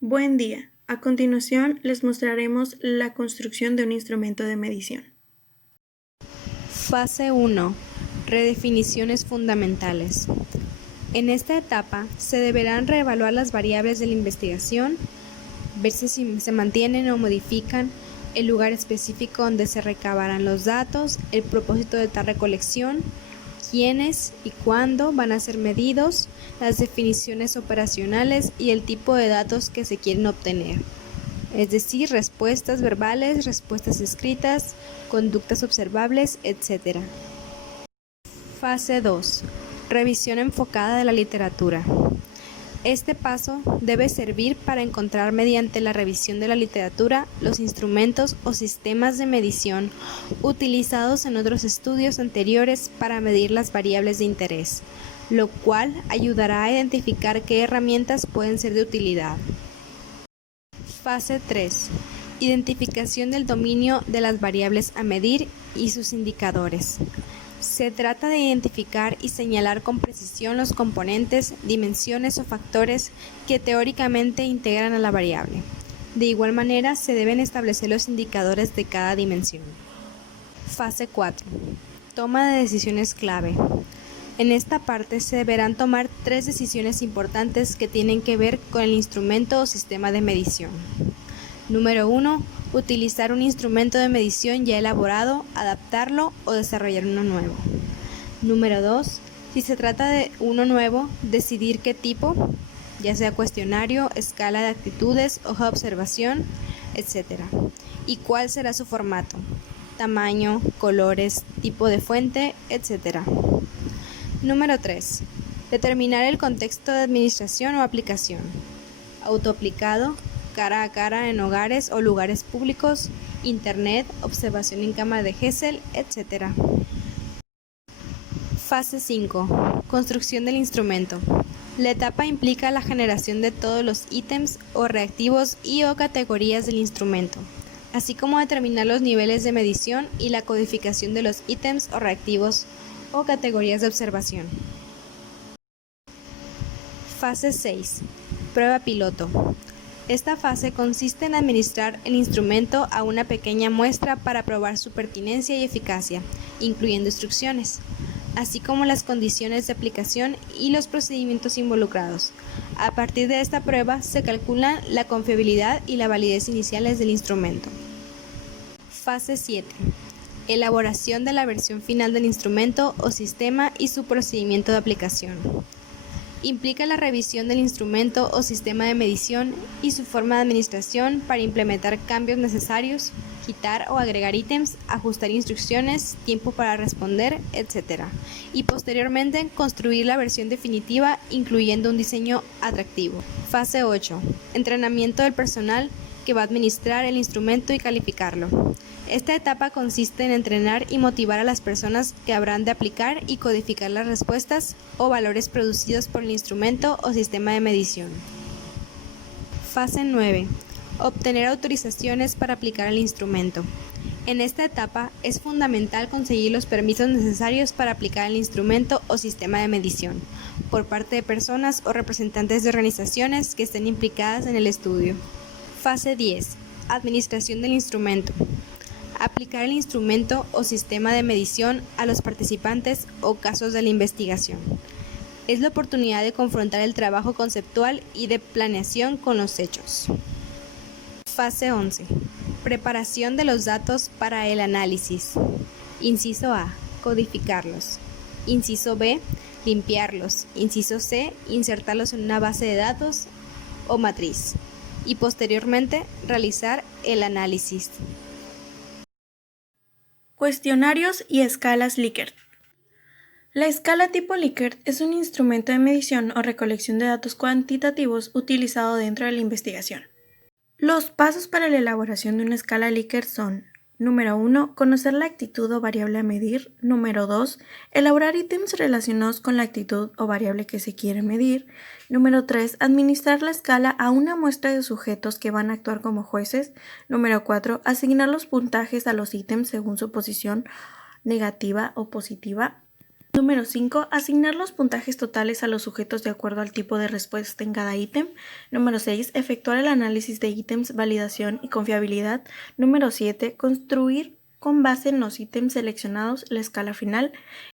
Buen día. A continuación les mostraremos la construcción de un instrumento de medición. Fase 1. Redefiniciones fundamentales. En esta etapa se deberán reevaluar las variables de la investigación, ver si se mantienen o modifican, el lugar específico donde se recabarán los datos, el propósito de tal recolección, quiénes y cuándo van a ser medidos, las definiciones operacionales y el tipo de datos que se quieren obtener, es decir, respuestas verbales, respuestas escritas, conductas observables, etc. Fase 2. Revisión enfocada de la literatura. Este paso debe servir para encontrar mediante la revisión de la literatura los instrumentos o sistemas de medición utilizados en otros estudios anteriores para medir las variables de interés, lo cual ayudará a identificar qué herramientas pueden ser de utilidad. Fase 3. Identificación del dominio de las variables a medir y sus indicadores. Se trata de identificar y señalar con precisión los componentes, dimensiones o factores que teóricamente integran a la variable. De igual manera, se deben establecer los indicadores de cada dimensión. Fase 4. Toma de decisiones clave. En esta parte se deberán tomar 3 decisiones importantes que tienen que ver con el instrumento o sistema de medición. Número 1. Utilizar un instrumento de medición ya elaborado, adaptarlo o desarrollar uno nuevo. Número 2. Si se trata de uno nuevo, decidir qué tipo, ya sea cuestionario, escala de actitudes, hoja de observación, etc. Y cuál será su formato, tamaño, colores, tipo de fuente, etc. Número 3. Determinar el contexto de administración o aplicación. Autoaplicado, cara a cara en hogares o lugares públicos, internet, observación en cámara de Gesell, etc. Fase 5. Construcción del instrumento. La etapa implica la generación de todos los ítems o reactivos y o categorías del instrumento, así como determinar los niveles de medición y la codificación de los ítems o reactivos o categorías de observación. Fase 6. Prueba piloto. Esta fase consiste en administrar el instrumento a una pequeña muestra para probar su pertinencia y eficacia, incluyendo instrucciones, así como las condiciones de aplicación y los procedimientos involucrados. A partir de esta prueba se calculan la confiabilidad y la validez iniciales del instrumento. Fase 7. Elaboración de la versión final del instrumento o sistema y su procedimiento de aplicación. Implica la revisión del instrumento o sistema de medición y su forma de administración para implementar cambios necesarios, quitar o agregar ítems, ajustar instrucciones, tiempo para responder, etc. Y posteriormente construir la versión definitiva incluyendo un diseño atractivo. Fase 8. Entrenamiento del personal que va a administrar el instrumento y calificarlo. Esta etapa consiste en entrenar y motivar a las personas que habrán de aplicar y codificar las respuestas o valores producidos por el instrumento o sistema de medición. Fase 9. Obtener autorizaciones para aplicar el instrumento. En esta etapa es fundamental conseguir los permisos necesarios para aplicar el instrumento o sistema de medición por parte de personas o representantes de organizaciones que estén implicadas en el estudio. Fase 10. Administración del instrumento. Aplicar el instrumento o sistema de medición a los participantes o casos de la investigación. Es la oportunidad de confrontar el trabajo conceptual y de planeación con los hechos. Fase 11. Preparación de los datos para el análisis. Inciso A. Codificarlos. Inciso B. Limpiarlos. Inciso C. Insertarlos en una base de datos o matriz. Y posteriormente realizar el análisis. Cuestionarios y escalas Likert. La escala tipo Likert es un instrumento de medición o recolección de datos cuantitativos utilizado dentro de la investigación. Los pasos para la elaboración de una escala Likert son: número 1. Conocer la actitud o variable a medir. Número 2. Elaborar ítems relacionados con la actitud o variable que se quiere medir. Número 3. Administrar la escala a una muestra de sujetos que van a actuar como jueces. Número 4. Asignar los puntajes a los ítems según su posición negativa o positiva. Número 5. Asignar los puntajes totales a los sujetos de acuerdo al tipo de respuesta en cada ítem. Número 6. Efectuar el análisis de ítems, validación y confiabilidad. Número 7. Construir con base en los ítems seleccionados la escala final.